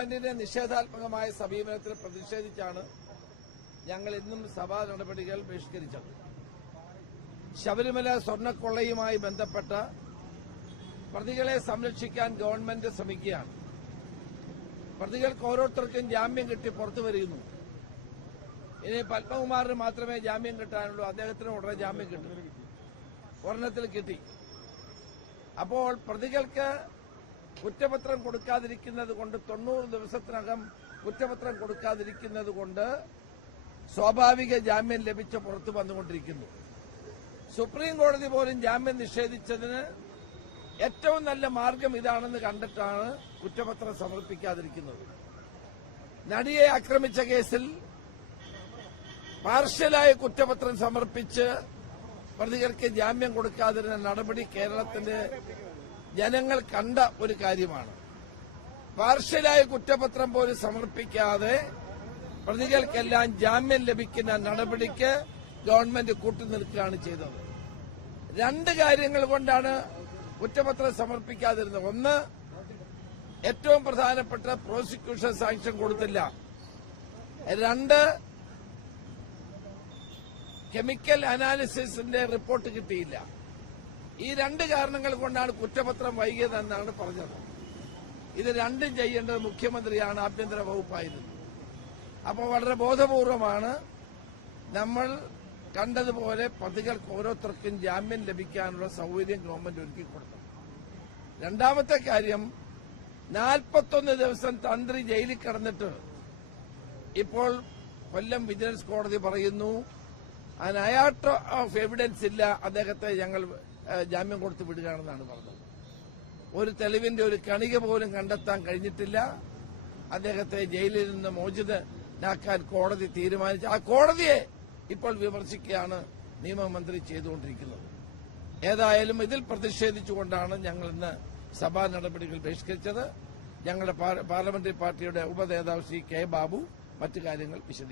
ഗവൺമെന്റിന്റെ നിഷേധാത്മകമായ സമീപനത്തിൽ പ്രതിഷേധിച്ചാണ് ഞങ്ങൾ ഇന്നും സഭാ നടപടികൾ ബഹിഷ്കരിച്ചത്. ശബരിമല സ്വർണ്ണക്കൊള്ളയുമായി ബന്ധപ്പെട്ട പ്രതികളെ സംരക്ഷിക്കാൻ ഗവൺമെന്റ് ശ്രമിക്കുകയാണ്. പ്രതികൾക്ക് ഓരോരുത്തർക്കും ജാമ്യം കിട്ടി പുറത്തു വരികയുന്നു. ഇനി പത്മകുമാറിന് മാത്രമേ ജാമ്യം കിട്ടാനുള്ളൂ. അദ്ദേഹത്തിന് ഉടനെ ജാമ്യം കിട്ടും. ഒരെണ്ണത്തിൽ കിട്ടി. അപ്പോൾ പ്രതികൾക്ക് കുറ്റപത്രം കൊടുക്കാതിരിക്കുന്നത് കൊണ്ട് 90 ദിവസത്തിനകം കുറ്റപത്രം കൊടുക്കാതിരിക്കുന്നത് കൊണ്ട് സ്വാഭാവിക ജാമ്യം ലഭിച്ച് പുറത്തു വന്നുകൊണ്ടിരിക്കുന്നു. സുപ്രീം കോടതി പോലും ജാമ്യം നിഷേധിച്ചതിന് ഏറ്റവും നല്ല മാർഗം ഇതാണെന്ന് കണ്ടിട്ടാണ് കുറ്റപത്രം സമർപ്പിക്കാതിരിക്കുന്നത്. നടിയെ ആക്രമിച്ച കേസിൽ പാർഷ്യലായ കുറ്റപത്രം സമർപ്പിച്ച് പ്രതികൾക്ക് ജാമ്യം കൊടുക്കാതിരുന്ന നടപടി കേരളത്തിന്റെ ജനങ്ങൾ കണ്ട ഒരു കാര്യമാണ്. പാർഷ്യലായ കുറ്റപത്രം പോലും സമർപ്പിക്കാതെ പ്രതികൾക്കെല്ലാം ജാമ്യം ലഭിക്കുന്ന നടപടിക്ക് ഗവൺമെന്റ് കൂട്ടുനിൽക്കുകയാണ് ചെയ്തത്. രണ്ട് കാര്യങ്ങൾ കൊണ്ടാണ് കുറ്റപത്രം സമർപ്പിക്കാതിരുന്നത്. ഒന്ന്, ഏറ്റവും പ്രധാനപ്പെട്ട പ്രോസിക്യൂഷൻ സാങ്ഷൻ കൊടുത്തില്ല. രണ്ട്, കെമിക്കൽ അനാലിസിസിന്റെ റിപ്പോർട്ട് കിട്ടിയില്ല. ഈ രണ്ട് കാരണങ്ങൾ കൊണ്ടാണ് കുറ്റപത്രം വൈകിയതെന്നാണ് പറഞ്ഞത്. ഇത് രണ്ടും ചെയ്യേണ്ടത് മുഖ്യമന്ത്രിയാണ്, ആഭ്യന്തര വകുപ്പായിരുന്നു. അപ്പോൾ വളരെ ബോധപൂർവമാണ് നമ്മൾ കണ്ടതുപോലെ പ്രതികൾക്ക് ഓരോരുത്തർക്കും ജാമ്യം ലഭിക്കാനുള്ള സൌകര്യം ഗവൺമെന്റ് ഒരുക്കിക്കൊടുത്തത്. രണ്ടാമത്തെ കാര്യം, 41 ദിവസം തന്ത്രി ജയിലിൽ കിടന്നിട്ട് ഇപ്പോൾ കൊല്ലം വിജിലൻസ് കോടതി പറയുന്നു അയാട്ട ഓഫ് എവിഡൻസ് ഇല്ല, അദ്ദേഹത്തെ ഞങ്ങൾ ജാമ്യം കൊടുത്ത് വിടുകയാണെന്നാണ് പറഞ്ഞത്. ഒരു തെളിവിന്റെ ഒരു കണിക പോലും കണ്ടെത്താൻ കഴിഞ്ഞിട്ടില്ല. അദ്ദേഹത്തെ ജയിലിൽ നിന്ന് മോചിതനാക്കാൻ കോടതി തീരുമാനിച്ചു. ആ കോടതിയെ ഇപ്പോൾ വിമർശിക്കുകയാണ് നിയമമന്ത്രി ചെയ്തുകൊണ്ടിരിക്കുന്നത്. ഏതായാലും ഇതിൽ പ്രതിഷേധിച്ചുകൊണ്ടാണ് ഞങ്ങൾ ഇന്ന് സഭാ നടപടികൾ ബഹിഷ്കരിച്ചത്. ഞങ്ങളുടെ പാർലമെന്ററി പാർട്ടിയുടെ ഉപനേതാവ് ശ്രീ കെ ബാബു മറ്റു കാര്യങ്ങൾ വിശദീകരിക്കും.